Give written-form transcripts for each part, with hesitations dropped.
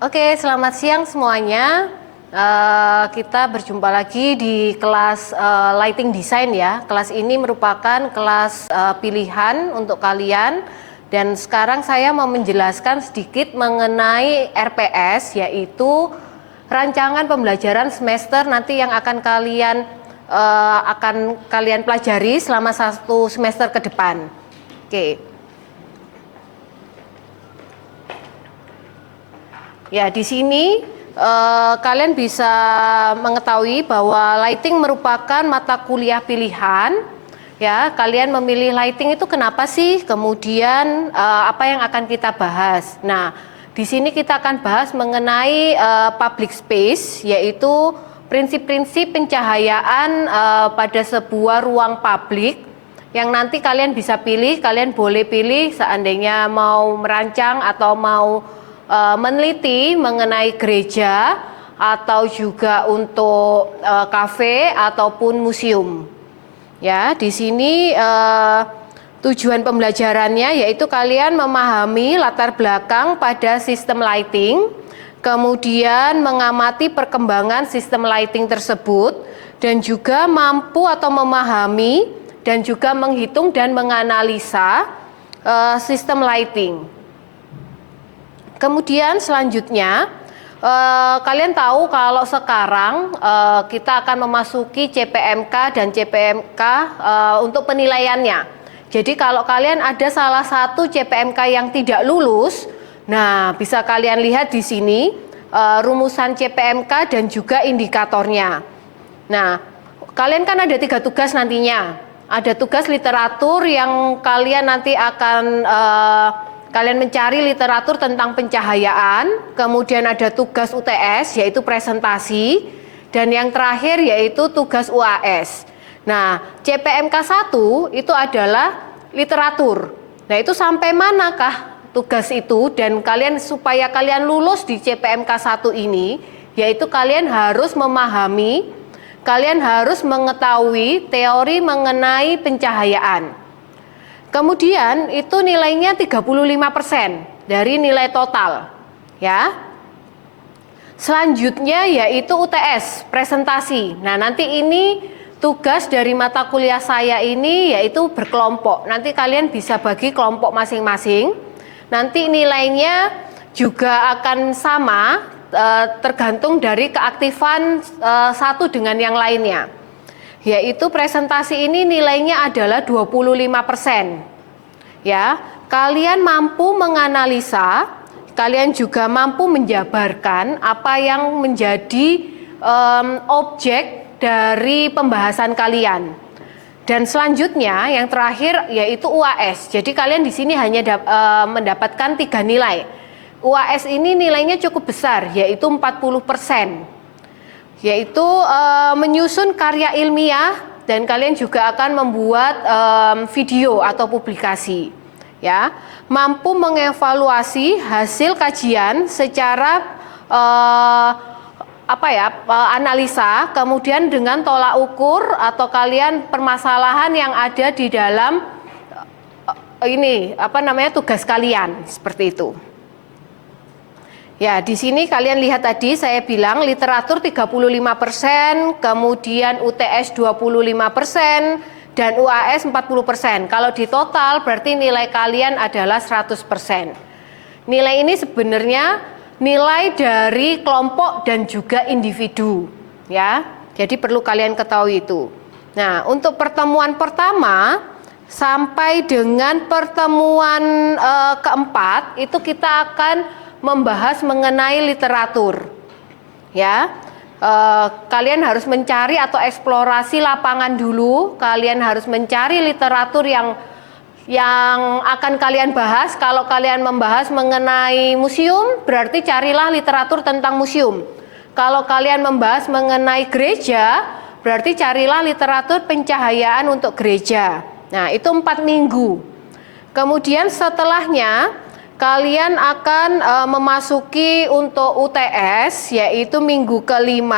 Oke, selamat siang semuanya. Kita berjumpa lagi di kelas Lighting Design ya. Kelas ini merupakan kelas pilihan untuk kalian. Dan sekarang saya mau menjelaskan sedikit mengenai RPS, yaitu rancangan pembelajaran semester nanti yang akan kalian pelajari selama 1 semester ke depan. Oke. Ya, di sini kalian bisa mengetahui bahwa lighting merupakan mata kuliah pilihan. Ya, kalian memilih lighting itu kenapa sih? Kemudian apa yang akan kita bahas? Nah, di sini kita akan bahas mengenai public space, yaitu prinsip-prinsip pencahayaan pada sebuah ruang publik yang nanti kalian bisa pilih. Kalian boleh pilih seandainya mau merancang atau mau meneliti mengenai gereja atau juga untuk kafe ataupun museum. Ya, di sini tujuan pembelajarannya yaitu kalian memahami latar belakang pada sistem lighting, kemudian mengamati perkembangan sistem lighting tersebut, dan juga mampu atau memahami dan juga menghitung dan menganalisa sistem lighting. Kemudian selanjutnya, kalian tahu kalau sekarang kita akan memasuki CPMK dan CPMK untuk penilaiannya. Jadi kalau kalian ada salah satu CPMK yang tidak lulus, nah bisa kalian lihat di sini rumusan CPMK dan juga indikatornya. Nah, kalian kan ada 3 tugas nantinya. Ada tugas literatur yang kalian nanti akan kalian mencari literatur tentang pencahayaan, kemudian ada tugas UTS yaitu presentasi, dan yang terakhir yaitu tugas UAS. Nah, CPMK 1 itu adalah literatur. Nah, itu sampai manakah tugas itu? Dan kalian supaya kalian lulus di CPMK 1 ini, yaitu kalian harus memahami, kalian harus mengetahui teori mengenai pencahayaan. Kemudian itu nilainya 35% dari nilai total, ya. Selanjutnya yaitu UTS, presentasi. Nah, nanti ini tugas dari mata kuliah saya ini yaitu berkelompok. Nanti kalian bisa bagi kelompok masing-masing. Nanti nilainya juga akan sama tergantung dari keaktifan satu dengan yang lainnya. Yaitu presentasi ini nilainya adalah 25%. Ya, kalian mampu menganalisa, kalian juga mampu menjabarkan apa yang menjadi objek dari pembahasan kalian. Dan selanjutnya yang terakhir yaitu UAS. Jadi kalian di sini hanya mendapatkan 3 nilai. UAS ini nilainya cukup besar, yaitu 40%. Yaitu menyusun karya ilmiah, dan kalian juga akan membuat video atau publikasi, ya. Mampu mengevaluasi hasil kajian secara analisa, kemudian dengan tolak ukur atau kalian permasalahan yang ada di dalam tugas kalian, seperti itu. Ya, di sini kalian lihat tadi saya bilang literatur 35%, kemudian UTS 25%, dan UAS 40%. Kalau di total berarti nilai kalian adalah 100%. Nilai ini sebenarnya nilai dari kelompok dan juga individu, ya. Jadi perlu kalian ketahui itu. Nah, untuk pertemuan pertama sampai dengan pertemuan keempat itu kita akan membahas mengenai literatur, ya. Kalian harus mencari atau eksplorasi lapangan dulu. Kalian harus mencari literatur yang akan kalian bahas. Kalau kalian membahas mengenai museum, berarti carilah literatur tentang museum. Kalau kalian membahas mengenai gereja, berarti carilah literatur pencahayaan untuk gereja. Nah, itu 4 minggu. Kemudian setelahnya kalian akan memasuki untuk UTS, yaitu minggu ke-5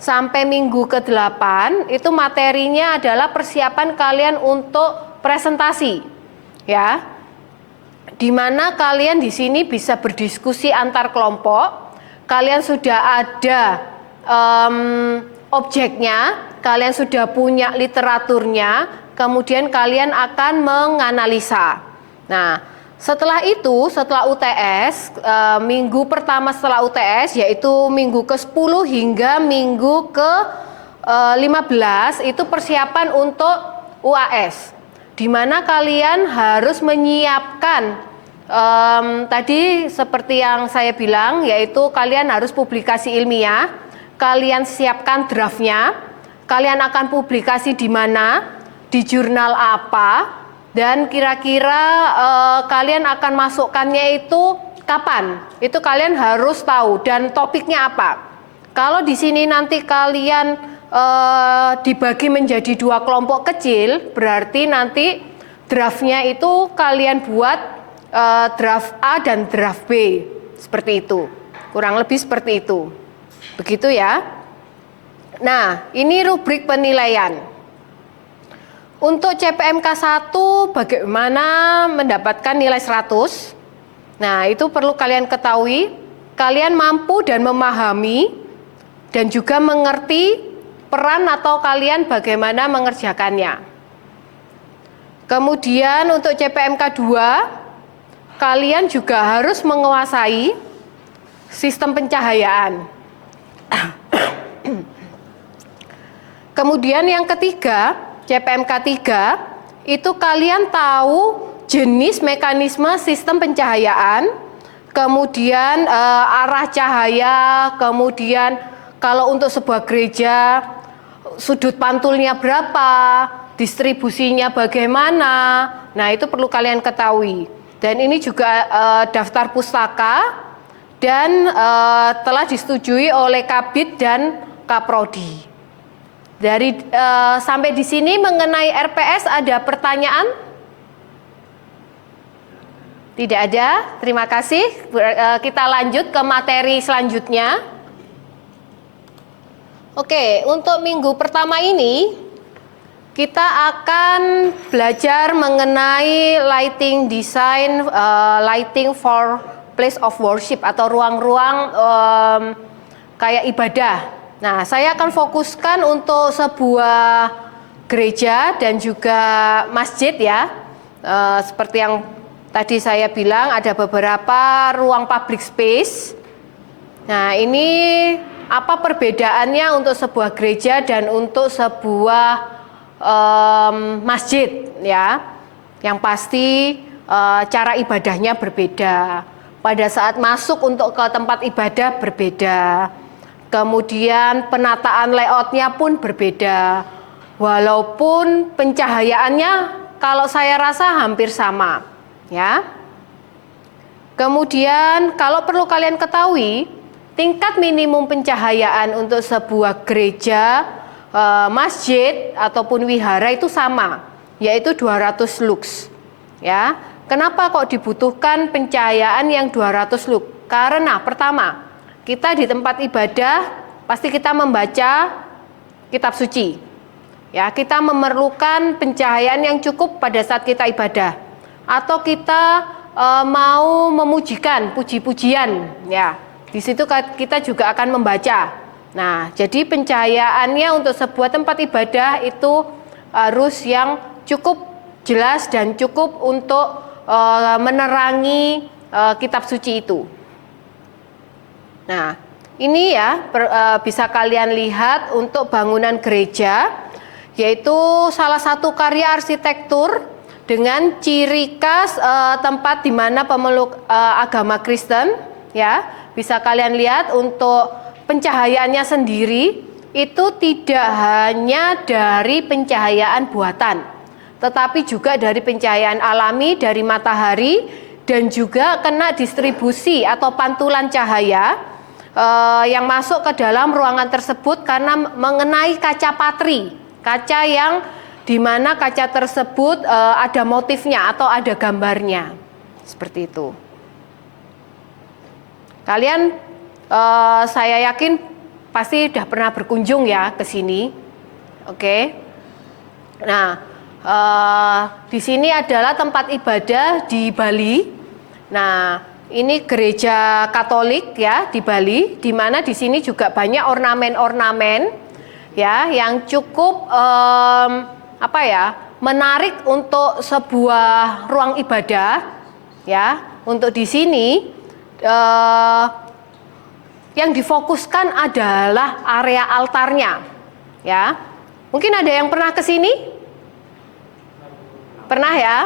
sampai minggu ke-8. Itu materinya adalah persiapan kalian untuk presentasi, ya. Di mana kalian di sini bisa berdiskusi antar kelompok, kalian sudah ada objeknya, kalian sudah punya literaturnya, kemudian kalian akan menganalisa. Nah, setelah itu, setelah UTS, minggu pertama setelah UTS, yaitu minggu ke-10 hingga minggu ke-15, itu persiapan untuk UAS, di mana kalian harus menyiapkan, tadi seperti yang saya bilang, yaitu kalian harus publikasi ilmiah, kalian siapkan draftnya, kalian akan publikasi di mana, di jurnal apa, dan kira-kira kalian akan masukkannya itu kapan? Itu kalian harus tahu, dan topiknya apa. Kalau di sini nanti kalian dibagi menjadi 2 kelompok kecil, berarti nanti draftnya itu kalian buat draft A dan draft B, seperti itu. Kurang lebih seperti itu. Begitu ya. Nah, ini rubrik penilaian. Untuk CPMK 1 bagaimana mendapatkan nilai 100? Nah, itu perlu kalian ketahui. Kalian mampu dan memahami dan juga mengerti peran atau kalian bagaimana mengerjakannya. Kemudian untuk CPMK 2, kalian juga harus menguasai sistem pencahayaan. Kemudian yang ketiga, CPMK 3, itu kalian tahu jenis mekanisme sistem pencahayaan, kemudian arah cahaya, kemudian kalau untuk sebuah gereja, sudut pantulnya berapa, distribusinya bagaimana, nah itu perlu kalian ketahui. Dan ini juga daftar pustaka, dan telah disetujui oleh Kabid dan Kaprodi. Dari sampai di sini mengenai RPS ada pertanyaan? Tidak ada. Terima kasih. Kita lanjut ke materi selanjutnya. Oke, untuk minggu pertama ini kita akan belajar mengenai lighting design, lighting for place of worship atau ruang-ruang kayak ibadah. Nah, saya akan fokuskan untuk sebuah gereja dan juga masjid ya. Seperti yang tadi saya bilang, ada beberapa ruang public space. Nah, ini apa perbedaannya untuk sebuah gereja dan untuk sebuah masjid ya. Yang pasti cara ibadahnya berbeda. Pada saat masuk untuk ke tempat ibadah berbeda. Kemudian penataan layoutnya pun berbeda. Walaupun pencahayaannya kalau saya rasa hampir sama, ya. Kemudian kalau perlu kalian ketahui, tingkat minimum pencahayaan untuk sebuah gereja, masjid ataupun wihara itu sama, yaitu 200 lux. Ya. Kenapa kok dibutuhkan pencahayaan yang 200 lux? Karena pertama, kita di tempat ibadah pasti kita membaca kitab suci. Ya, kita memerlukan pencahayaan yang cukup pada saat kita ibadah. Atau kita mau memujikan puji-pujian, ya. Di situ kita juga akan membaca. Nah, jadi pencahayaannya untuk sebuah tempat ibadah itu harus yang cukup jelas dan cukup untuk menerangi kitab suci itu. Nah, ini ya bisa kalian lihat untuk bangunan gereja, yaitu salah satu karya arsitektur dengan ciri khas tempat di mana pemeluk agama Kristen, ya. Bisa kalian lihat untuk pencahayaannya sendiri itu tidak hanya dari pencahayaan buatan, tetapi juga dari pencahayaan alami dari matahari dan juga kena distribusi atau pantulan cahaya yang masuk ke dalam ruangan tersebut karena mengenai kaca patri, kaca yang dimana kaca tersebut ada motifnya atau ada gambarnya, seperti itu. Kalian saya yakin pasti sudah pernah berkunjung ya ke sini, oke? Nah, di sini adalah tempat ibadah di Bali. Nah, ini gereja Katolik ya di Bali, di mana di sini juga banyak ornamen-ornamen ya yang cukup menarik untuk sebuah ruang ibadah ya. Untuk di sini yang difokuskan adalah area altarnya ya. Mungkin ada yang pernah ke sini? Pernah ya?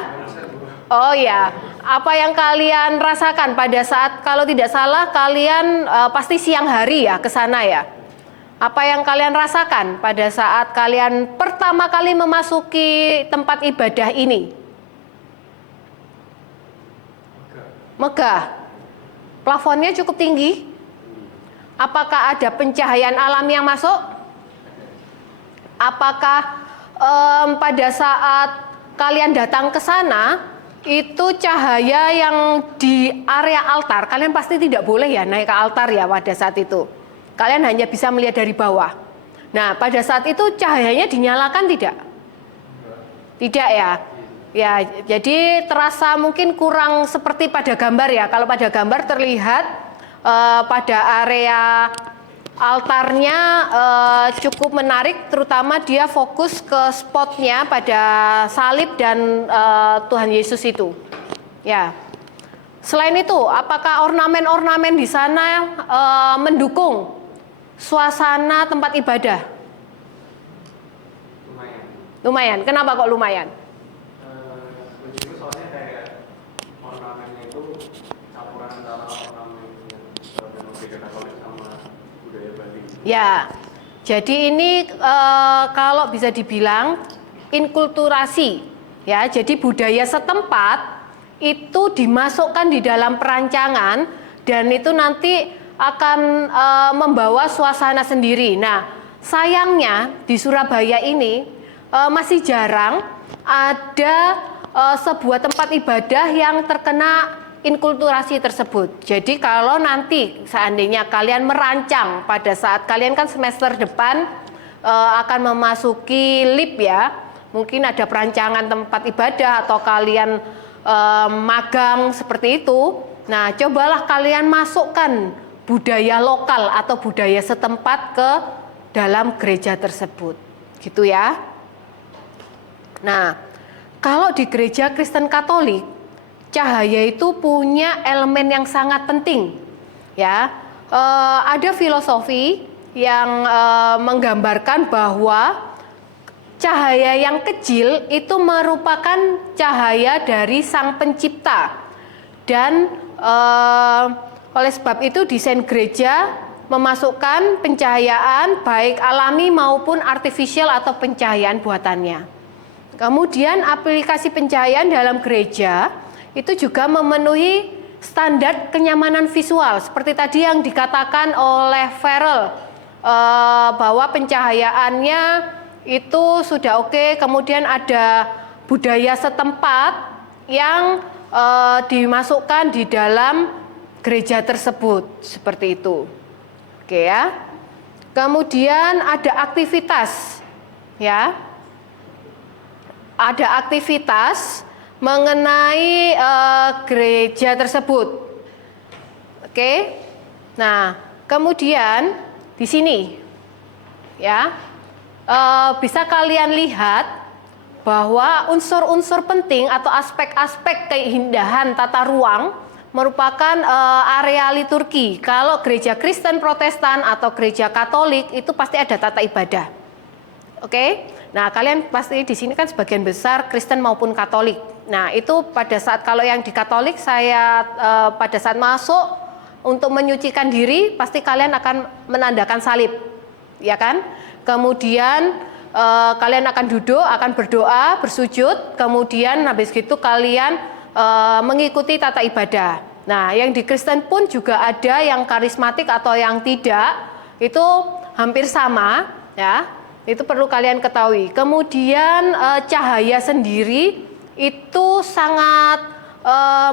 Oh ya, apa yang kalian rasakan pada saat, kalau tidak salah kalian pasti siang hari ya ke sana ya. Apa yang kalian rasakan pada saat kalian pertama kali memasuki tempat ibadah ini? Megah. Plafonnya cukup tinggi. Apakah ada pencahayaan alam yang masuk? Apakah pada saat kalian datang ke sana itu cahaya yang di area altar, kalian pasti tidak boleh ya naik ke altar ya pada saat itu. Kalian hanya bisa melihat dari bawah. Nah, pada saat itu cahayanya dinyalakan tidak? Tidak ya. Ya, jadi terasa mungkin kurang seperti pada gambar ya. Kalau pada gambar terlihat pada area altarnya cukup menarik, terutama dia fokus ke spotnya pada salib dan Tuhan Yesus itu. Ya. Selain itu, apakah ornamen-ornamen di sana mendukung suasana tempat ibadah? Lumayan. Lumayan. Kenapa kok lumayan? Soalnya kayak ornamennya itu campuran antara ornamen gereja Katolik sama budaya Bali. Ya, jadi ini kalau bisa dibilang inkulturasi, ya. Jadi budaya setempat itu dimasukkan di dalam perancangan dan itu nanti akan membawa suasana sendiri. Nah, sayangnya di Surabaya ini masih jarang ada sebuah tempat ibadah yang terkena inkulturasi tersebut. Jadi kalau nanti seandainya kalian merancang pada saat kalian kan semester depan akan memasuki LIP ya, mungkin ada perancangan tempat ibadah atau kalian magang seperti itu. Nah, cobalah kalian masukkan budaya lokal atau budaya setempat ke dalam gereja tersebut, gitu ya. Nah, kalau di gereja Kristen Katolik, cahaya itu punya elemen yang sangat penting, ya. Ada filosofi yang menggambarkan bahwa cahaya yang kecil itu merupakan cahaya dari Sang Pencipta dan oleh sebab itu desain gereja memasukkan pencahayaan baik alami maupun artifisial atau pencahayaan buatannya. Kemudian aplikasi pencahayaan dalam gereja itu juga memenuhi standar kenyamanan visual seperti tadi yang dikatakan oleh Farrell bahwa pencahayaannya itu sudah oke. Kemudian ada budaya setempat yang dimasukkan di dalam gereja tersebut seperti itu. Oke ya. Kemudian ada aktivitas ya. Ada aktivitas mengenai gereja tersebut. Oke. Nah, kemudian di sini ya bisa kalian lihat bahwa unsur-unsur penting atau aspek-aspek keindahan tata ruang merupakan area liturgi. Kalau gereja Kristen Protestan atau gereja Katolik itu pasti ada tata ibadah. Oke. Nah, kalian pasti di sini kan sebagian besar Kristen maupun Katolik. Nah, itu pada saat kalau yang di Katolik saya pada saat masuk untuk menyucikan diri pasti kalian akan menandakan salib. Ya kan? Kemudian kalian akan duduk, akan berdoa, bersujud, kemudian habis itu kalian mengikuti tata ibadah. Nah, yang di Kristen pun juga ada yang karismatik atau yang tidak, itu hampir sama, ya. Itu perlu kalian ketahui. Kemudian cahaya sendiri itu sangat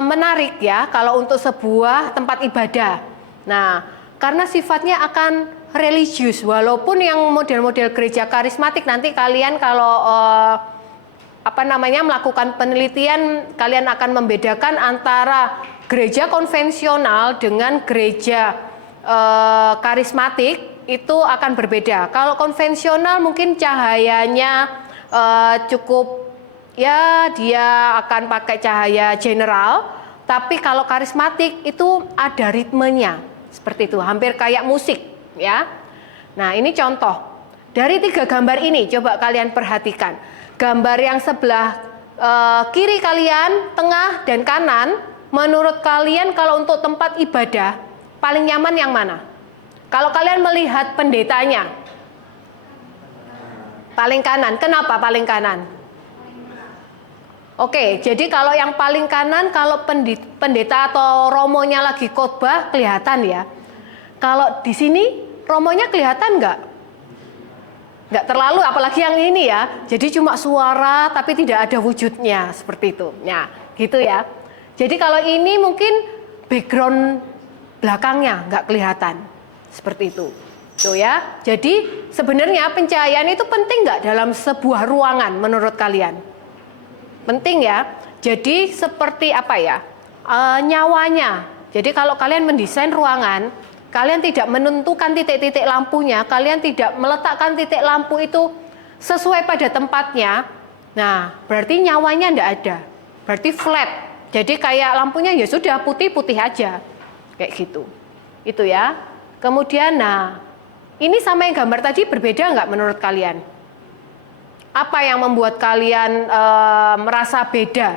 menarik ya kalau untuk sebuah tempat ibadah. Nah, karena sifatnya akan religius, walaupun yang model-model gereja karismatik nanti kalian kalau melakukan penelitian kalian akan membedakan antara gereja konvensional dengan gereja karismatik itu akan berbeda. Kalau konvensional mungkin cahayanya cukup, ya dia akan pakai cahaya general, tapi kalau karismatik itu ada ritmenya, seperti itu, hampir kayak musik ya. Nah ini contoh, dari 3 gambar ini coba kalian perhatikan. Gambar yang sebelah kiri kalian, tengah dan kanan, menurut kalian kalau untuk tempat ibadah paling nyaman yang mana? Kalau kalian melihat pendetanya, paling kanan. Kenapa paling kanan? Oke, jadi kalau yang paling kanan, kalau pendeta atau romonya lagi khotbah kelihatan ya. Kalau di sini romonya kelihatan nggak? Nggak terlalu, apalagi yang ini ya. Jadi cuma suara tapi tidak ada wujudnya, seperti itu. Nah, gitu ya. Jadi kalau ini mungkin background belakangnya nggak kelihatan, seperti itu. Tuh ya. Jadi sebenarnya pencahayaan itu penting nggak dalam sebuah ruangan menurut kalian? Penting ya. Jadi seperti apa ya? Nyawanya. Jadi kalau kalian mendesain ruangan, kalian tidak menentukan titik-titik lampunya, kalian tidak meletakkan titik lampu itu sesuai pada tempatnya. Nah, berarti nyawanya enggak ada. Berarti flat. Jadi kayak lampunya ya sudah putih-putih aja. Kayak gitu. Itu ya. Kemudian nah, ini sama yang gambar tadi berbeda enggak menurut kalian? Apa yang membuat kalian merasa beda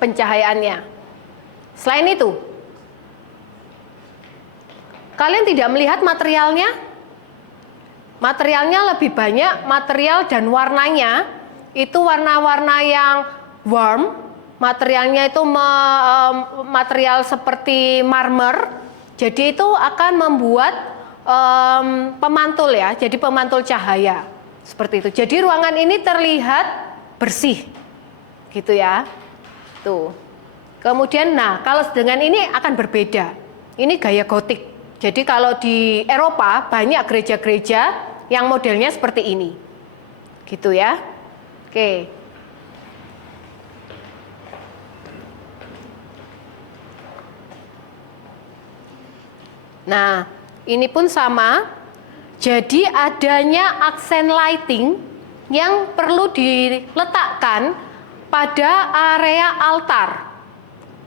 pencahayaannya? Selain itu, kalian tidak melihat materialnya? Materialnya lebih banyak, material dan warnanya itu warna-warna yang warm. Materialnya itu material seperti marmer. Jadi itu akan membuat pemantul ya, jadi pemantul cahaya seperti itu. Jadi ruangan ini terlihat bersih, gitu ya. Tuh. Kemudian, nah kalau dengan ini akan berbeda. Ini gaya gotik. Jadi kalau di Eropa banyak gereja-gereja yang modelnya seperti ini, gitu ya. Oke. Nah, ini pun sama. Jadi adanya aksen lighting yang perlu diletakkan pada area altar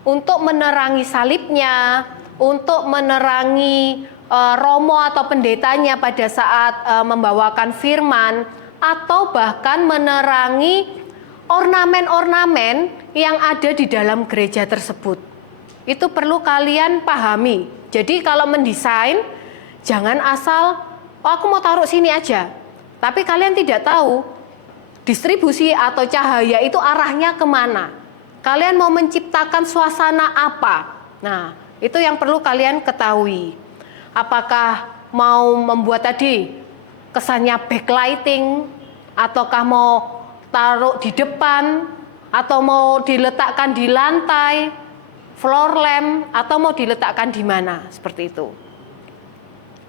untuk menerangi salibnya, untuk menerangi romo atau pendetanya pada saat membawakan firman, atau bahkan menerangi ornamen-ornamen yang ada di dalam gereja tersebut. Itu perlu kalian pahami. Jadi kalau mendesain, jangan asal, oh aku mau taruh sini aja. Tapi kalian tidak tahu distribusi atau cahaya itu arahnya kemana. Kalian mau menciptakan suasana apa? Nah, itu yang perlu kalian ketahui. Apakah mau membuat tadi kesannya backlighting, ataukah mau taruh di depan, atau mau diletakkan di lantai, floor lamp, atau mau diletakkan di mana, seperti itu.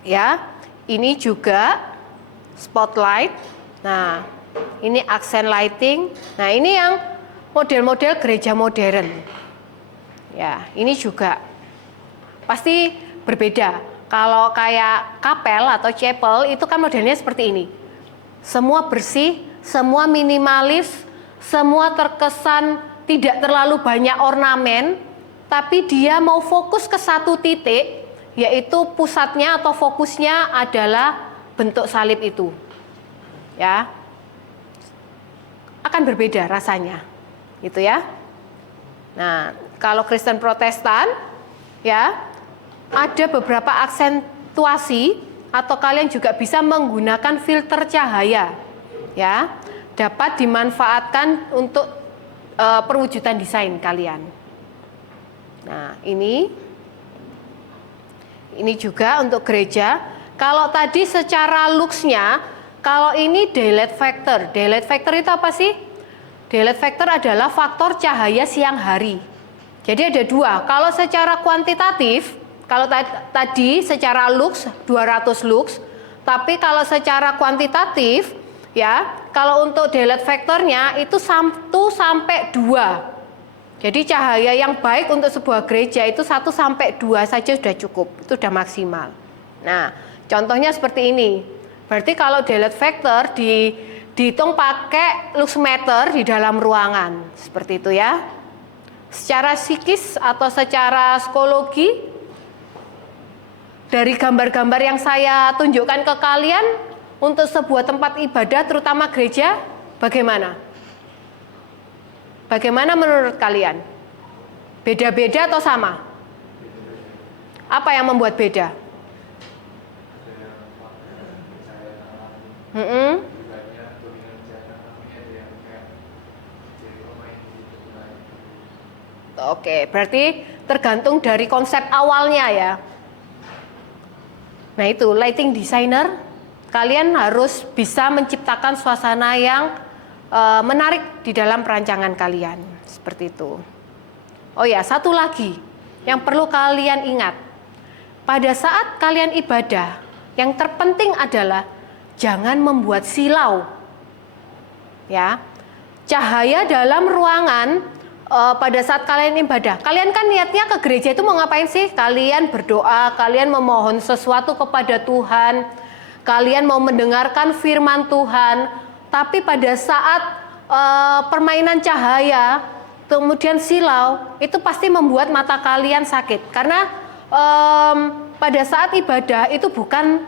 Ya, ini juga spotlight. Nah, ini aksen lighting. Nah, ini yang model-model gereja modern. Ya, ini juga pasti berbeda. Kalau kayak kapel atau chapel itu kan modelnya seperti ini. Semua bersih, semua minimalis, semua terkesan tidak terlalu banyak ornamen, tapi dia mau fokus ke satu titik, yaitu pusatnya atau fokusnya adalah bentuk salib itu. Ya. Akan berbeda rasanya. Gitu ya. Nah, kalau Kristen Protestan ya, ada beberapa aksentuasi atau kalian juga bisa menggunakan filter cahaya. Ya, dapat dimanfaatkan untuk perwujudan desain kalian. Nah, ini juga untuk gereja. Kalau tadi secara looks-nya, kalau ini daylight factor. Daylight factor itu apa sih? Daylight factor adalah faktor cahaya siang hari. Jadi ada dua. Kalau secara kuantitatif, kalau tadi secara lux 200 lux, tapi kalau secara kuantitatif ya, kalau untuk daylight factornya itu 1 sampai 2. Jadi cahaya yang baik untuk sebuah gereja itu 1 sampai 2 saja sudah cukup, itu sudah maksimal. Nah, contohnya seperti ini. Berarti kalau daylight factor dihitung pakai lux meter di dalam ruangan, seperti itu ya. Secara psikis atau secara psikologi, dari gambar-gambar yang saya tunjukkan ke kalian, untuk sebuah tempat ibadah, terutama gereja, bagaimana? Bagaimana menurut kalian? Beda-beda atau sama? Apa yang membuat beda? Oke, berarti tergantung dari konsep awalnya ya. Nah itu, lighting designer, kalian harus bisa menciptakan suasana yang menarik di dalam perancangan kalian, seperti itu. Oh ya, satu lagi yang perlu kalian ingat. Pada saat kalian ibadah, yang terpenting adalah jangan membuat silau. Ya. Cahaya dalam ruangan pada saat kalian ibadah. Kalian kan niatnya ke gereja itu mau ngapain sih? Kalian berdoa, kalian memohon sesuatu kepada Tuhan, kalian mau mendengarkan firman Tuhan. Tapi pada saat permainan cahaya, kemudian silau, itu pasti membuat mata kalian sakit. Karena pada saat ibadah itu bukan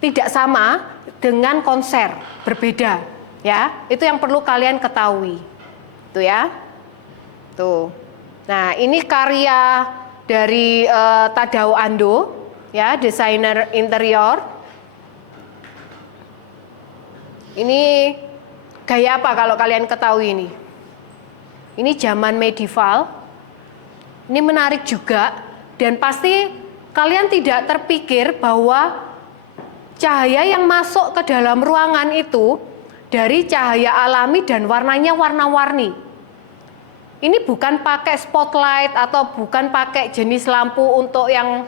tidak sama dengan konser, berbeda. Ya, itu yang perlu kalian ketahui. Itu ya. Tuh. Nah, ini karya dari Tadao Ando, ya, desainer interior. Ini gaya apa kalau kalian ketahui ini? Ini zaman medieval. Ini menarik juga dan pasti kalian tidak terpikir bahwa cahaya yang masuk ke dalam ruangan itu dari cahaya alami dan warnanya warna-warni. Ini bukan pakai spotlight atau bukan pakai jenis lampu untuk yang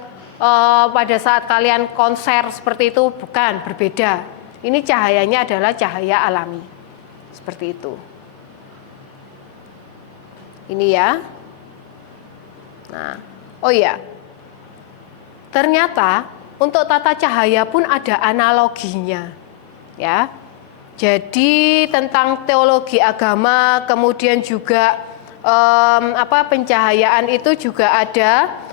pada saat kalian konser seperti itu, bukan, berbeda. Ini cahayanya adalah cahaya alami. Seperti itu. Ini ya. Nah, oh iya. Ternyata untuk tata cahaya pun ada analoginya. Ya. Jadi tentang teologi agama, kemudian juga pencahayaan itu juga ada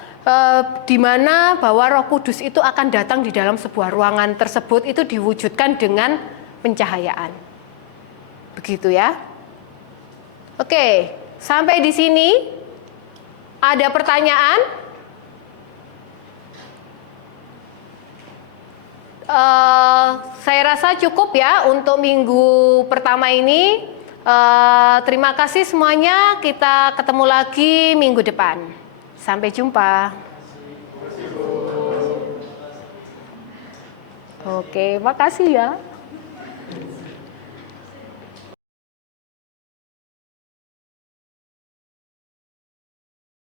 di mana bahwa Roh Kudus itu akan datang di dalam sebuah ruangan tersebut, itu diwujudkan dengan pencahayaan. Begitu ya. Oke, sampai di sini ada pertanyaan? Saya rasa cukup ya untuk minggu pertama ini. Terima kasih semuanya. Kita ketemu lagi minggu depan. Sampai jumpa. Oke, makasih ya.